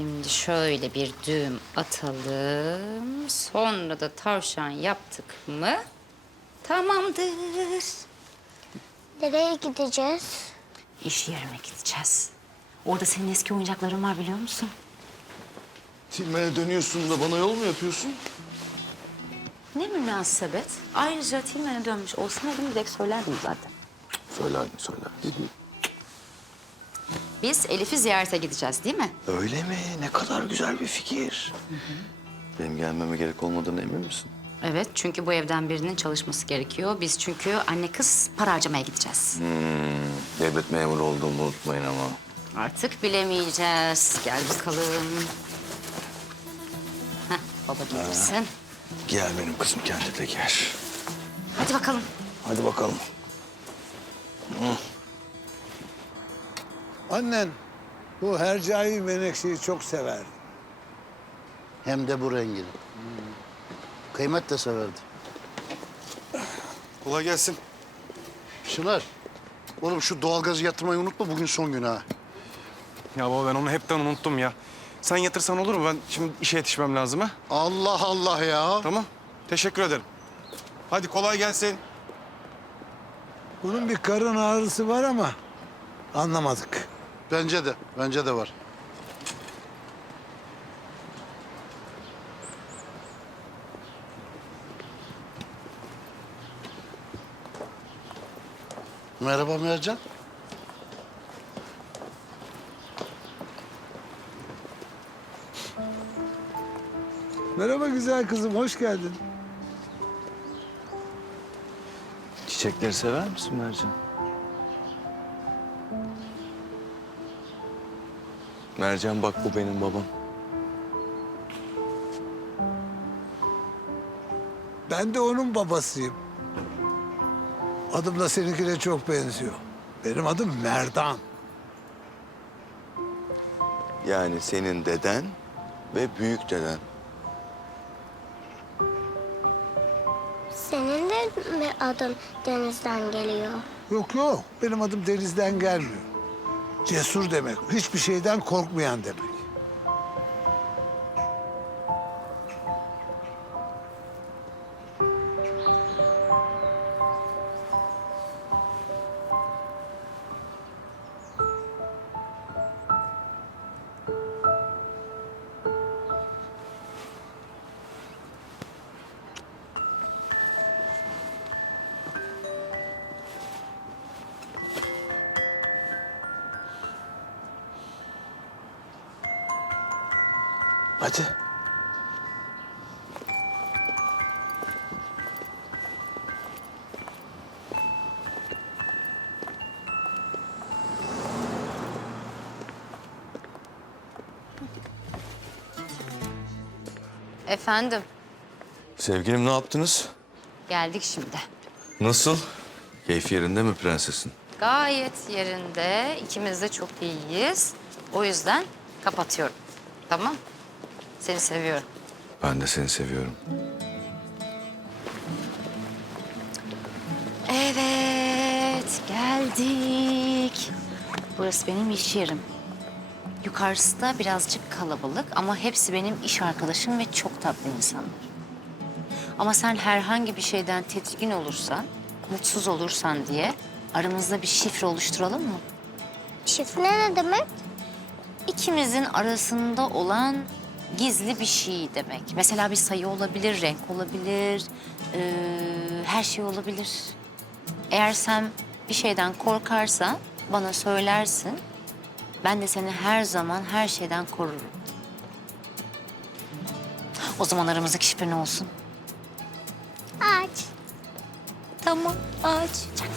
Şimdi şöyle bir düğüm atalım. Sonra da tavşan yaptık mı tamamdır. Nereye gideceğiz? İş yerine gideceğiz. Orada senin eski oyuncakların var biliyor musun? Tilmen'e dönüyorsun da bana yol mu yapıyorsun? Ne münasebet. Ayrıca Tilmen'e dönmüş olsaydım direkt söylerdim zaten. Söyle anne söyle. Biz Elif'i ziyarete gideceğiz değil mi? Öyle mi? Ne kadar güzel bir fikir. Benim gelmeme gerek olmadığına emin misin? Evet çünkü bu evden birinin çalışması gerekiyor. Biz çünkü anne kız para harcamaya gideceğiz. Devlet memuru olduğumu unutmayın ama. Artık bilemeyeceğiz. Gel bakalım. Heh, baba gelirsin. Gel benim kızım kendi de gel. Hadi bakalım. Hadi bakalım. Annen bu hercai menekşeyi çok severdi. Hem de bu rengini. Kıymet de severdi. Kolay gelsin. Çınar, oğlum şu doğalgazı yatırmayı unutma bugün son gün ha. Ya baba ben onu hepten unuttum ya. Sen yatırsan olur mu? Ben şimdi işe yetişmem lazım ha. Allah Allah ya. Tamam. Teşekkür ederim. Hadi kolay gelsin. Bunun bir karın ağrısı var ama anlamadık. Bence de, bence de var. Merhaba Mercan. Merhaba güzel kızım, hoş geldin. Çiçekleri sever misin Mercan? Mercan bak bu benim babam. Ben de onun babasıyım. Adım da seninkine çok benziyor. Benim adım Merdan. Yani senin deden ve büyük deden. Senin de mi adın denizden geliyor? Yok yok, benim adım denizden gelmiyor. Cesur demek, hiçbir şeyden korkmayan demek. Hadi. Efendim, Sevgilim ne yaptınız? geldik şimdi. Nasıl? Keyfi yerinde mi prensesin? Gayet yerinde. İkimiz de çok iyiyiz. O yüzden kapatıyorum. Tamam? Seni seviyorum. Ben de seni seviyorum. Evet, geldik. Burası benim iş yerim. Yukarısı da birazcık kalabalık ama hepsi benim iş arkadaşım ve çok tatlı insanlar. Ama sen herhangi bir şeyden tedirgin olursan, mutsuz olursan diye aramızda bir şifre oluşturalım mı? Şifre ne demek? İkimizin arasında olan gizli bir şey demek. Mesela bir sayı olabilir, renk olabilir, eee, her şey olabilir. Eğer sen bir şeyden korkarsan bana söylersin. Ben de seni her zaman her şeyden korurum. O zaman aramızdaki şifre ne olsun? Ağaç. Tamam, ağaç. Çak.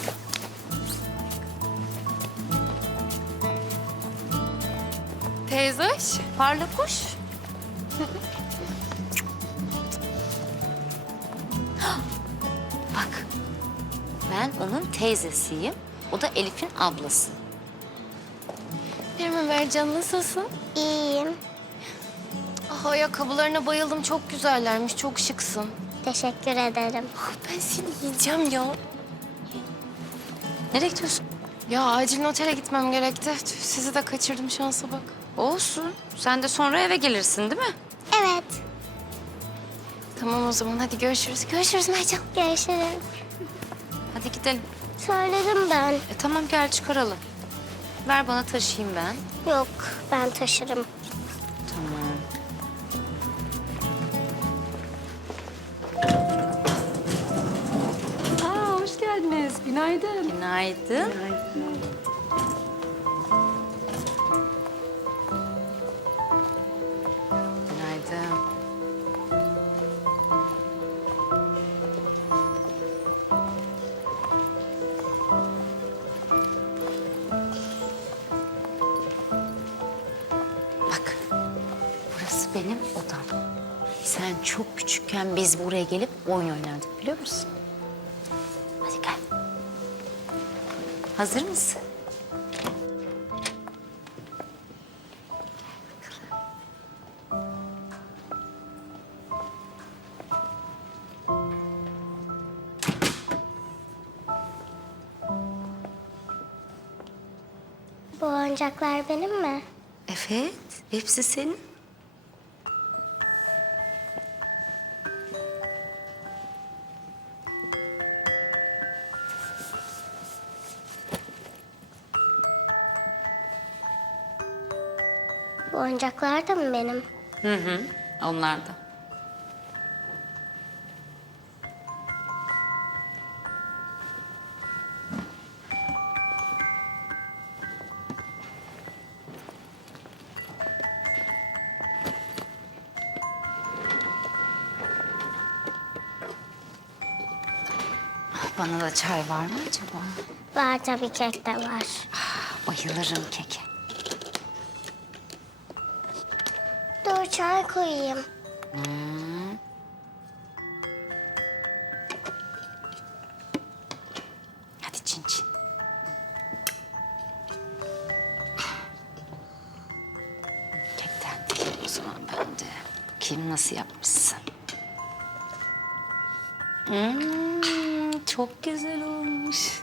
Teyze hoş. Parla kuş. Bak, ben onun teyzesiyim. O da Elif'in ablası. Merhaba Mercan nasılsın? İyiyim. Ah ayakkabılarına bayıldım çok güzellermiş çok şıksın. Teşekkür ederim. Ah, ben seni yiyeceğim ya. Nereye gidiyorsun? Ya acil otele gitmem gerekti. Tüh, sizi de kaçırdım şansa bak. Olsun. Sen de sonra eve gelirsin değil mi? Evet. Tamam o zaman hadi görüşürüz. Görüşürüz Mercan. Görüşürüz. Hadi gidelim. Söyledim ben. E tamam gel çıkaralım. Ver bana taşıyayım ben. Yok ben taşırım. Tamam. Aa, hoş geldiniz. Günaydın. Günaydın. Günaydın. Benim odam. Sen çok küçükken biz buraya gelip oyun oynardık biliyor musun? Hadi gel. Hazır mısın? Bu oyuncaklar benim mi? Evet, hepsi senin. Oyuncaklar da mı benim? Hı hı, onlar da. Bana da çay var mı acaba? Var tabii kek de var. Bayılırım keke. Çay koyayım. Hadi çin çin. O zaman ben de. Bakayım nasıl yapmışsın. Hmm, çok güzel olmuş.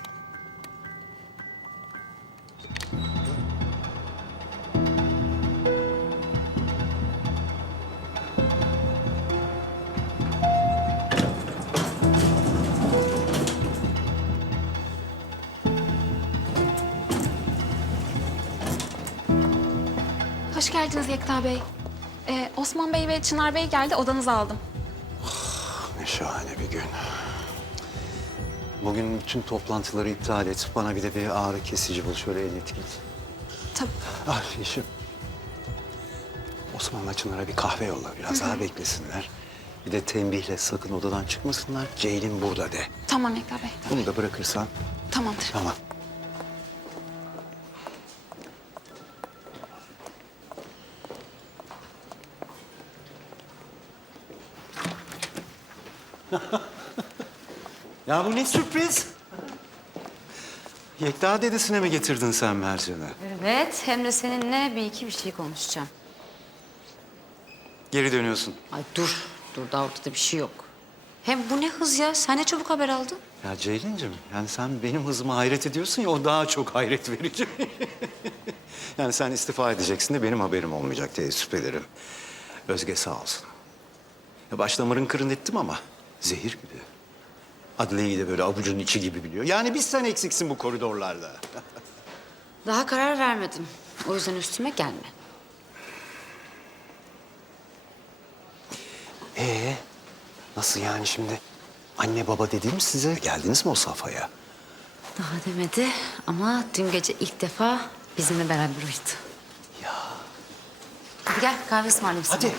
Hoş geldiniz Yekta Bey. Ee, Osman Bey ve Çınar Bey geldi. Odanızı aldım. Ne şahane bir gün. Bugün bütün toplantıları iptal et. Bana bir de bir ağrı kesici bul. Şöyle elini git. Tabii. Ah Yeşim. Osman'la Çınar'a bir kahve yolla. Biraz daha beklesinler. Bir de tembihle sakın odadan çıkmasınlar. Ceylin burada de. Tamam Yekta Bey. Bunu da bırakırsan Tamamdır. tamam. ya bu ne sürpriz? Yekta dedesine mi getirdin sen Mercan'ı? Evet, hem de seninle bir iki bir şey konuşacağım. Geri dönüyorsun. Ay dur, dur daha ortada bir şey yok. Hem bu ne hız ya? Sen ne çabuk haber aldın? Ya Ceylin'cim yani sen benim hızıma hayret ediyorsun ya o daha çok hayret verici. yani sen istifa edeceksin de benim haberim olmayacak teessüf ederim. Özge sağ olsun. Ya başta mırın kırın ettim ama zehir gibi. Adliyeyi de böyle avucunun içi gibi biliyor. Yani biz sen eksiksin bu koridorlarda. Daha karar vermedim. O yüzden üstüme gelme. Ee, nasıl yani şimdi? Anne baba dediğim size geldiniz mi o safhaya? Daha demedi ama dün gece ilk defa bizimle beraber uyudu. Ya. Hadi gel kahve ısmarlayayım sana. Hadi.